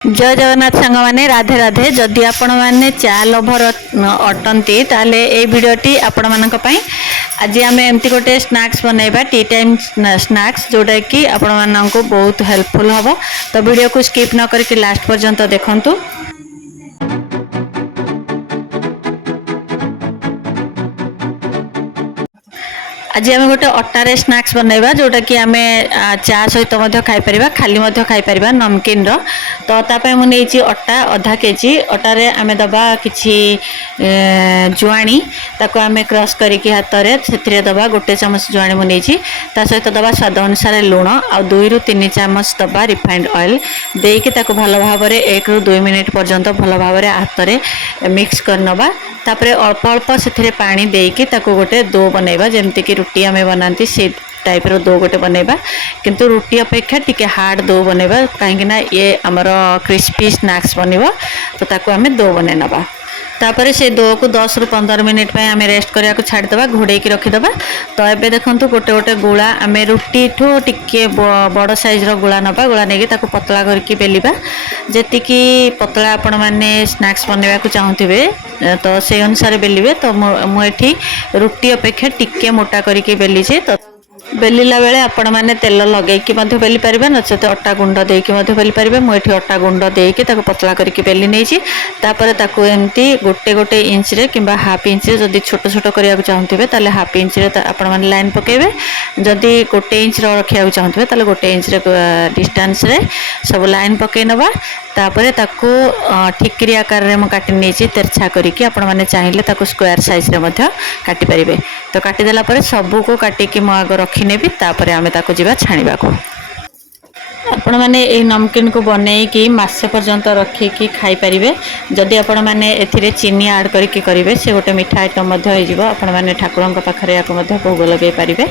जय जगन्नाथ सांग मैंने राधे राधे जदि आपण मैंने चा लभर अटंती ताले ए वीडियोटी आपण मानक पई आज आम एमती गोटे स्नैक्स बनैबा टी टाइम स्नैक्स जोटा कि आपण मानक बहुत हेल्पफुल हम। तो वीडियो को स्किप न करके लास्ट पर्यंत देखंतु। आज आम गोटे अटार स्नैक्स बनैबा जोटा कि आम चा सहित खाई परिबा खाली खाई परिबा नमकीन रो। तो तापे मु नेछि अटा आधा केजी अटारे आम दबा किछि जुआणी ताको आम क्रश करिकि हाथ रे सेथिरे दबा गोटे चामच जुआणी मु नेछि ता सहित दबा स्वाद अनुसार लूण आ 2 रु 3 चामच दबा रिफाइंड ऑयल देकी ताको भलो भाबरे 1 रु 2 मिनिट पर्यंत भलो भाबरे हाथ रे मिक्स करनबा। तापरे अल्प अल्प सेथिरे पानी देकी ताको गोटे दो बनैबा जेमति कि रुटी आमे बनांती से टाइप रो दो गोटे बनैबा किंतु रुटी अपेक्षा टिके हार्ड दो बनैबा काहेकि ना ये हमर क्रिस्पी स्नैक्स बनिबो। तो ताको आमे दो बनै नबा। तापर से दो को 10 रु 15 मिनिट पे आमे रेस्ट करिया को छाड़ देबा घोड़े की रखि देबा। तो एबे देखंतु गोटे गोटे गुळा आमे रुटी ठो टिके बड़ साइज रो गुळा नबा गुळा नेकी ताको पतला करके बेलिबा जेति की पतला आपण माने स्नैक्स बनैबा को चाहूथिबे तो से अनुसार बेलिबे। तो मु एठी रुटी अपेक्षा टिके मोटा करके बेली छे। तो बेलिला बेले आपण माने तेल लगेकी मध्य बेली परिबे नचते अटा गुंड देकी मध्य बेली परिबे। मु एठी अटा गुंड देकी ताको पतला करके बेली नेछि तापर ताको एमती गोटे गोटे इंच रे किबा हाफ इंच रे जदी छोट छोट करिया को चाहूथिबे ताले हाफ इंच रे आपण माने लाइन पकेबे जदी गोटे इंच रो रखिया को चाहूथिबे ताले गोटे इंच रे डिस्टेंस रे सब लाइन पके नबा। तापर ताको ठिकरी आकार रे म काटि नेछि तेरछा करिकि आपण माने चाहिले ताको स्क्वायर साइज रे मध्य काटि परिबे। तो काटि देला परे सबु को काटि कि म आग रखि नेबी तापर आमे ताको जिबा छाणीबा को। आपण माने ए नमकीन को बनै कि मासे पर्यंत रखिकी खाई परिबे। जदि आपण माने एथिरे चीनी ऐड करके करिवे से गोटे मीठा आइटम मध्य होई जिवो। आपण माने ठाकुरंक पाखरे याको मध्य भोग लगे परिबे।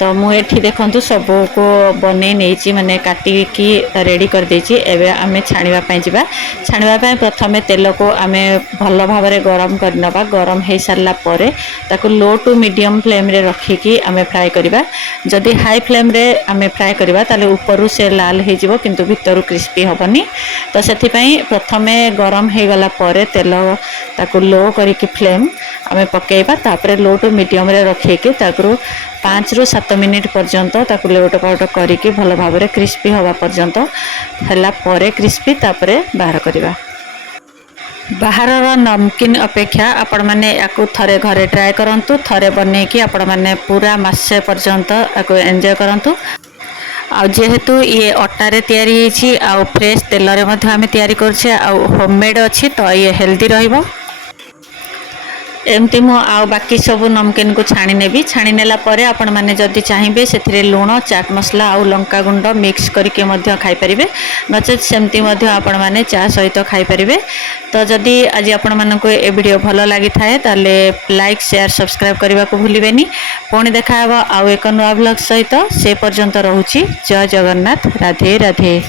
तो मु एठी देखंतु सबो को बनै नेछि माने काटी की रेडी कर देछि। एबे आमे छाणीबा पय जिबा। छाणीबा पय प्रथमे तेल को आमे भलो भाबरे गरम करनबा। गरम हे सारला परे ताको लो टू मीडियम फ्लेम रे रखिकी आमे फ्राई करिबा। जदि हाई फ्लेम रे आमे फ्राई करिबा ताले ऊपरु से लाल हे जिवो किंतु भितरु क्रिस्पी होबनी। तो सेथि पय प्रथमे गरम हे गला परे तेल ताको लो करिकि फ्लेम आमे पकेइबा। तापरे लो टू मीडियम रे रखिकी ताकरू 5 रु 7 मिनिट पर्यंत ताकू लेवट पाउट करिकि भलो भाबरे क्रिस्पी होबा पर्यंत हला परे क्रिस्पी तापरे बाहर करिबा। बाहर नमकीन अपेक्षा आपण माने याकू थरे घरे ट्राई करंतु थरे बनै कि आपण माने पूरा मासे पर्यंत याकू एन्जॉय करंतु। आ जेहेतु ये अटा रे तयारी हिची आ फ्रेश तेल रे मध्य आमे तयारी करछे आ होममेड अछि तो ये हेल्दी रहइबो। एमती मु आ बाकी सब नमकीन को छाणी नेबी। छाणी नेला परे आपण माने जदि चाहिबे सेथिरे लूण चाट मसला आ लंका गुंड मिक्स करके मध्य खाई परिबे नचेत सेमती मध्य आपण माने चा सहित खाई परिबे। तो जदि आज आपण मानको ए वीडियो भलो लागि थाए ताले लाइक शेयर सब्सक्राइब करबा को भूलिबेनी। पुणी देखा हबो आ एक नवा ब्लॉग सहित से पर्यंत रहूची। जय जगन्नाथ राधे राधे।